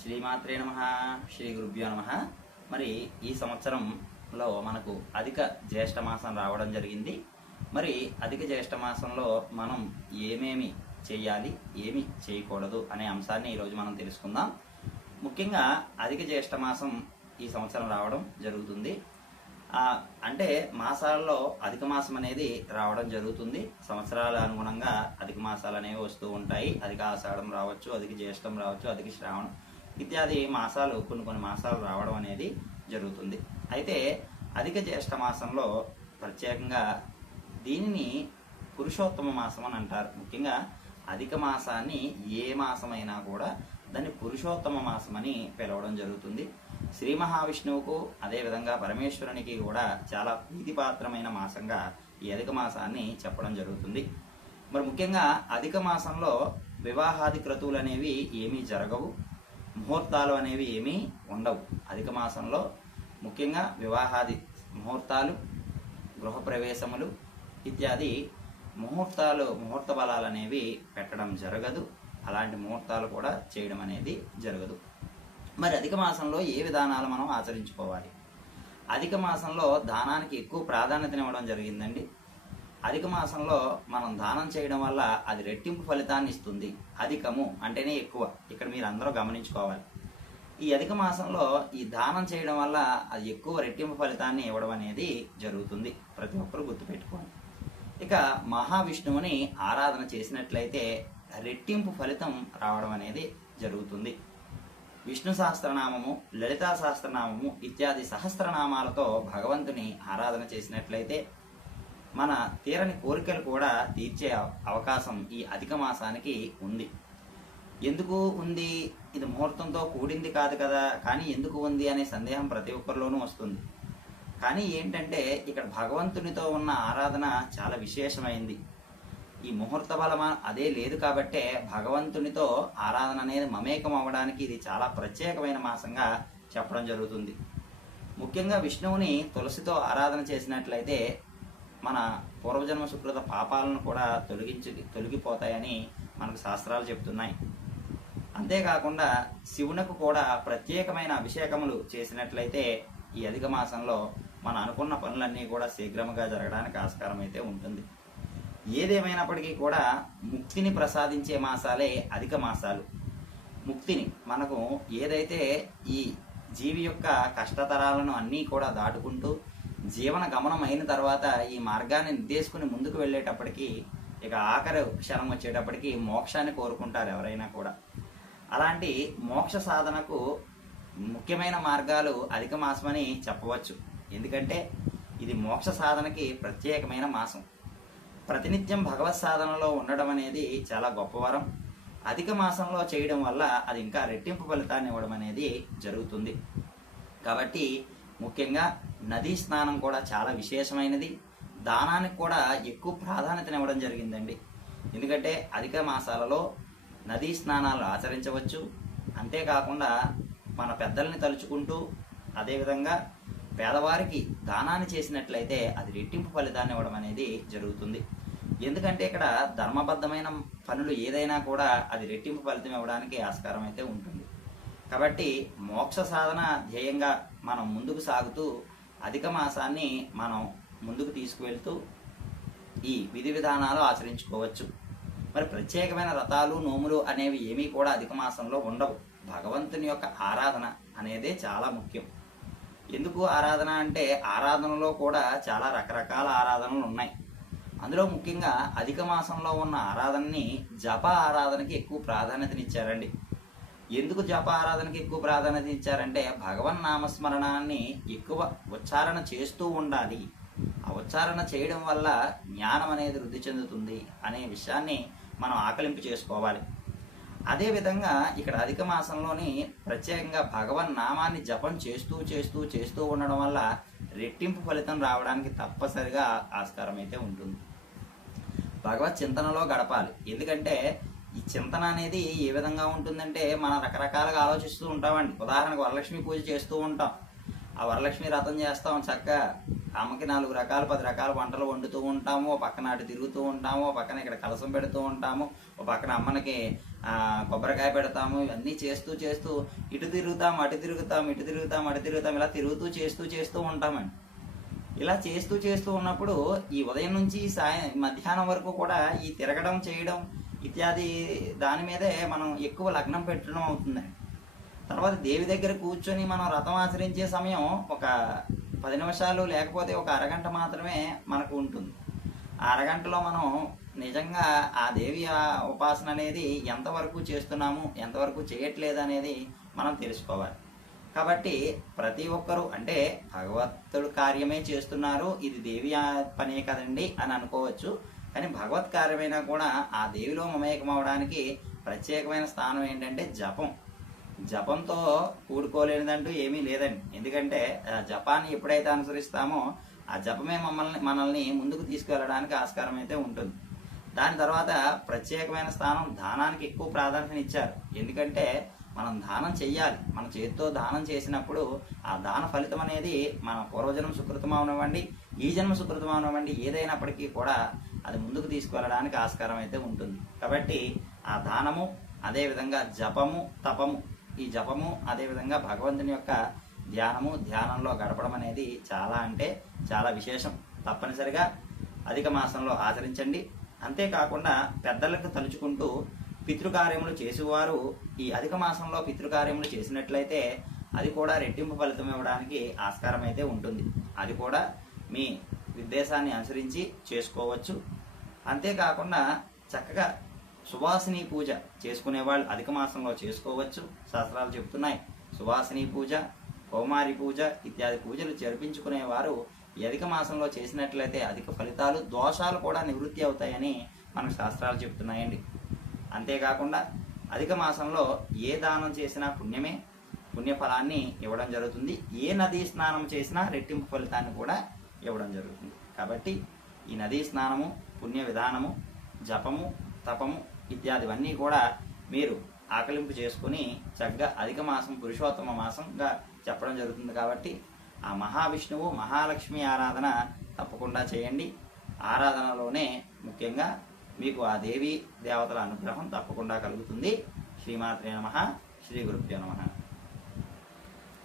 శ్రీమాత్రే నమః. శ్రీ గురుభ్యో నమః. మరి ఈ సంవత్సరంలో మనకు అధిక జ్యేష్ఠ మాసం రావడం జరిగింది. మరి అధిక జ్యేష్ఠ మాసంలో మనం ఏమేమి చేయాలి, ఏమి చేయకూడదు అనే అంశాన్ని ఈరోజు మనం తెలుసుకుందాం. ముఖ్యంగా అధిక జ్యేష్ఠ మాసం ఈ సంవత్సరం రావడం జరుగుతుంది. అంటే మాసాలలో అధిక మాసం అనేది రావడం జరుగుతుంది. సంవత్సరాల అనుగుణంగా అధిక మాసాలు అనేవి వస్తూ ఉంటాయి. అధిక ఆషాఢం రావచ్చు, అధిక జ్యేష్టం రావచ్చు, అధిక శ్రావణం ఇత్యాది మాసాలు కొన్ని మాసాలు రావడం అనేది జరుగుతుంది. అయితే అధిక జ్యేష్ఠ మాసంలో ప్రత్యేకంగా దీనిని పురుషోత్తమ మాసం అని అంటారు. ముఖ్యంగా అధిక మాసాన్ని ఏ మాసమైనా కూడా దాన్ని పురుషోత్తమ మాసం అని పిలవడం జరుగుతుంది. శ్రీ మహావిష్ణువుకు అదేవిధంగా పరమేశ్వరునికి కూడా చాలా ప్రీతిపాత్రమైన మాసంగా ఈ అధిక మాసాన్ని చెప్పడం జరుగుతుంది. మరి ముఖ్యంగా అధిక మాసంలో వివాహాది క్రతువులు అనేవి ఏమీ జరగవు, ముహూర్తాలు అనేవి ఏమీ ఉండవు. అధిక మాసంలో ముఖ్యంగా వివాహాది ముహూర్తాలు, గృహప్రవేశములు ఇత్యాది ముహూర్త బలాలు అనేవి పెట్టడం జరగదు. అలాంటి ముహూర్తాలు కూడా చేయడం అనేది జరగదు. మరి అధిక మాసంలో ఏ విధానాలు మనం ఆచరించుకోవాలి? అధిక మాసంలో దానానికి ఎక్కువ ప్రాధాన్యతనివ్వడం జరిగిందండి. అధిక మాసంలో మనం దానం చేయడం వల్ల అది రెట్టింపు ఫలితాన్ని ఇస్తుంది. అధికము అంటేనే ఎక్కువ, ఇక్కడ మీరు అందరూ గమనించుకోవాలి. ఈ అధిక మాసంలో ఈ దానం చేయడం వల్ల అది ఎక్కువ రెట్టింపు ఫలితాన్ని ఇవ్వడం అనేది జరుగుతుంది. ప్రతి ఒక్కరూ గుర్తుపెట్టుకోండి. ఇక మహావిష్ణువుని ఆరాధన చేసినట్లయితే రెట్టింపు ఫలితం రావడం అనేది జరుగుతుంది. విష్ణు సహస్రనామము, లలితా సహస్రనామము ఇత్యాది సహస్రనామాలతో భగవంతుని ఆరాధన చేసినట్లయితే మన తీరని కోరికలు కూడా తీర్చే అవకాశం ఈ అధిక మాసానికి ఉంది. ఎందుకు ఉంది? ఇది ముహూర్తంతో కూడింది కాదు కదా, కానీ ఎందుకు ఉంది అనే సందేహం ప్రతి ఒక్కరిలోనూ వస్తుంది. కానీ ఏంటంటే ఇక్కడ భగవంతునితో ఉన్న ఆరాధన చాలా విశేషమైంది. ఈ ముహూర్త బలం అదే లేదు కాబట్టే భగవంతునితో ఆరాధన అనేది మమేకం అవ్వడానికి ఇది చాలా ప్రత్యేకమైన మాసంగా చెప్పడం జరుగుతుంది. ముఖ్యంగా విష్ణువుని తులసితో ఆరాధన చేసినట్లయితే మన పూర్వజన్మ సుకృత పాపాలను కూడా తొలగిపోతాయని మనకు శాస్త్రాలు చెప్తున్నాయి. అంతేకాకుండా శివునకు కూడా ప్రత్యేకమైన అభిషేకములు చేసినట్లయితే ఈ అధిక మాసంలో మన అనుకున్న పనులన్నీ కూడా శీఘ్రముగా జరగడానికి ఆస్కారం అయితే ఉంటుంది. ఏదేమైనప్పటికీ కూడా ముక్తిని ప్రసాదించే మాసాలే అధిక మాసాలు. ముక్తిని మనకు ఏదైతే ఈ జీవి యొక్క కష్టతరాలను అన్నీ కూడా దాటుకుంటూ జీవన గమనం అయిన తర్వాత ఈ మార్గాన్ని నిర్దేశుకుని ముందుకు వెళ్ళేటప్పటికీ ఇక ఆఖరి క్షణం వచ్చేటప్పటికి మోక్షాన్ని కోరుకుంటారు ఎవరైనా కూడా. అలాంటి మోక్ష సాధనకు ముఖ్యమైన మార్గాలు అధిక మాసమని చెప్పవచ్చు. ఎందుకంటే ఇది మోక్ష సాధనకి ప్రత్యేకమైన మాసం. ప్రతినిత్యం భగవత్ సాధనలో ఉండడం అనేది చాలా గొప్పవరం. అధిక మాసంలో చేయడం వల్ల అది ఇంకా రెట్టింపు ఫలితాన్ని ఇవ్వడం అనేది జరుగుతుంది. కాబట్టి ముఖ్యంగా నదీ స్నానం కూడా చాలా విశేషమైనది. దానానికి కూడా ఎక్కువ ప్రాధాన్యతనివ్వడం జరిగిందండి. ఎందుకంటే అధిక మాసాలలో నదీ స్నానాలు ఆచరించవచ్చు. అంతేకాకుండా మన పెద్దల్ని తలుచుకుంటూ అదేవిధంగా పేదవారికి దానాన్ని చేసినట్లయితే అది రెట్టింపు ఫలితాన్ని ఇవ్వడం అనేది జరుగుతుంది. ఎందుకంటే ఇక్కడ ధర్మబద్ధమైన పనులు ఏదైనా కూడా అది రెట్టింపు ఫలితం ఇవ్వడానికి ఆస్కారం అయితే ఉంటుంది. కాబట్టి మోక్ష సాధన ధ్యేయంగా మనం ముందుకు సాగుతూ అధిక మాసాన్ని మనం ముందుకు తీసుకువెళ్తూ ఈ విధి విధానాలు ఆచరించుకోవచ్చు. మరి ప్రత్యేకమైన వ్రతాలు, నోములు అనేవి ఏమీ కూడా అధిక మాసంలో ఉండవు. భగవంతుని యొక్క ఆరాధన అనేదే చాలా ముఖ్యం. ఎందుకు ఆరాధన అంటే ఆరాధనలో కూడా చాలా రకరకాల ఆరాధనలు ఉన్నాయి. అందులో ముఖ్యంగా అధిక మాసంలో ఉన్న ఆరాధనని జప ఆరాధనకి ఎక్కువ ప్రాధాన్యతనిచ్చారండి. ఎందుకు జప ఆరాధనకి ఎక్కువ ప్రాధాన్యత ఇచ్చారంటే భగవన్ నామస్మరణాన్ని ఎక్కువ ఉచ్చారణ చేస్తూ ఉండాలి. ఆ ఉచ్చారణ చేయడం వల్ల జ్ఞానం అనేది వృద్ధి చెందుతుంది అనే విషయాన్ని మనం ఆకలింపు చేసుకోవాలి. అదేవిధంగా ఇక్కడ అధిక మాసంలోని ప్రత్యేకంగా భగవన్ నామాన్ని జపం చేస్తూ ఉండడం వల్ల రెట్టింపు ఫలితం రావడానికి తప్పనిసరిగా ఆస్కారం అయితే ఉంటుంది. భగవత్ చింతనలో గడపాలి. ఎందుకంటే ఈ చింతన అనేది ఏ విధంగా ఉంటుందంటే మనం రకరకాలుగా ఆలోచిస్తూ ఉంటామండి. ఉదాహరణకు వరలక్ష్మి పూజ చేస్తూ ఉంటాం. ఆ వరలక్ష్మి వ్రతం చేస్తాం చక్కగా. అమ్మకి 4 రకాలు 10 రకాల వంటలు వండుతూ ఉంటాము. ఓ పక్కన అటు తిరుగుతూ ఉంటాము, ఓ పక్కన ఇక్కడ కలసం పెడుతూ ఉంటాము, ఓ పక్కన అమ్మనికి కొబ్బరికాయ పెడతాము. ఇవన్నీ చేస్తూ చేస్తూ ఇటు తిరుగుతాం అటు తిరుగుతాం, ఇటు తిరుగుతాం అటు తిరుగుతాం, ఇలా తిరుగుతూ చేస్తూ ఉంటామండి. ఇలా చేస్తూ ఉన్నప్పుడు ఈ ఉదయం నుంచి మధ్యాహ్నం వరకు కూడా ఈ తిరగడం చేయడం ఇత్యాది దాని మీదే మనం ఎక్కువ లగ్నం పెట్టడం అవుతుందండి. తర్వాత దేవి దగ్గర కూర్చొని మనం వ్రతం ఆచరించే సమయం ఒక 10 నిమిషాలు లేకపోతే ఒక అరగంట మాత్రమే మనకు ఉంటుంది. ఆ అరగంటలో మనం నిజంగా ఆ దేవి ఉపాసన అనేది ఎంతవరకు చేస్తున్నాము, ఎంతవరకు చేయట్లేదు అనేది మనం తెలుసుకోవాలి. కాబట్టి ప్రతి ఒక్కరూ అంటే భగవంతుడు కార్యమే చేస్తున్నారు, ఇది దేవి పనే కదండి అని అనుకోవచ్చు. కానీ భగవత్ కార్యమైనా కూడా ఆ దేవిలో మమేకం అవడానికి ప్రత్యేకమైన స్థానం ఏంటంటే జపం. జపంతో కూడుకోలేనిదంటూ ఏమీ లేదండి. ఎందుకంటే జపాన్ని ఎప్పుడైతే అనుసరిస్తామో ఆ జపమే మనల్ని ముందుకు తీసుకువెళ్ళడానికి ఆస్కారం అయితే ఉంటుంది. దాని తర్వాత ప్రత్యేకమైన స్థానం దానానికి ఎక్కువ ప్రాధాన్యత ఇచ్చారు. ఎందుకంటే మనం దానం చెయ్యాలి. మన చేతితో దానం చేసినప్పుడు ఆ దాన ఫలితం అనేది మన పూర్వజన్మ సుకృతం అవనివ్వండి, ఈ జన్మ సుకృతం అవనివ్వండి, ఏదైనప్పటికీ కూడా అది ముందుకు తీసుకువెళ్ళడానికి ఆస్కారం అయితే ఉంటుంది. కాబట్టి ఆ దానము, అదేవిధంగా జపము, తపము, ఈ జపము అదేవిధంగా భగవంతుని యొక్క ధ్యానంలో గడపడం అనేది చాలా అంటే చాలా విశేషం. తప్పనిసరిగా అధిక మాసంలో ఆచరించండి. అంతేకాకుండా పెద్దలకు తలుచుకుంటూ పితృకార్యములు చేసేవారు ఈ అధిక మాసంలో పితృకార్యములు చేసినట్లయితే అది కూడా రెట్టింపు ఫలితం ఇవ్వడానికి ఆస్కారం అయితే ఉంటుంది. అది కూడా మీ ఉద్దేశాన్ని అనుసరించి చేసుకోవచ్చు. అంతేకాకుండా చక్కగా సువాసిని పూజ చేసుకునే వాళ్ళు అధిక మాసంలో చేసుకోవచ్చు. శాస్త్రాలు చెప్తున్నాయి సువాసిని పూజ, కౌమారి పూజ ఇత్యాది పూజలు జరిపించుకునేవారు ఈ అధిక మాసంలో చేసినట్లయితే అధిక ఫలితాలు, దోషాలు కూడా నివృత్తి అవుతాయని మనకు శాస్త్రాలు చెప్తున్నాయండి. అంతేకాకుండా అధిక మాసంలో ఏ దానం చేసినా పుణ్యమే, పుణ్యఫలాన్ని ఇవ్వడం జరుగుతుంది. ఏ నదీ స్నానం చేసినా రెట్టింపు ఫలితాన్ని కూడా ఇవ్వడం జరుగుతుంది. కాబట్టి ఈ నదీ స్నానము, పుణ్య విధానము, జపము, తపము ఇత్యాదివన్నీ కూడా మీరు ఆకలింపు చేసుకుని చక్కగా అధిక మాసం పురుషోత్తమ మాసంగా చెప్పడం జరుగుతుంది. కాబట్టి ఆ మహావిష్ణువు మహాలక్ష్మి ఆరాధన తప్పకుండా చేయండి. ఆరాధనలోనే ముఖ్యంగా మీకు ఆ దేవి దేవతల అనుగ్రహం తప్పకుండా కలుగుతుంది. శ్రీమాత్రే నమః. శ్రీ గురుభ్యో నమః.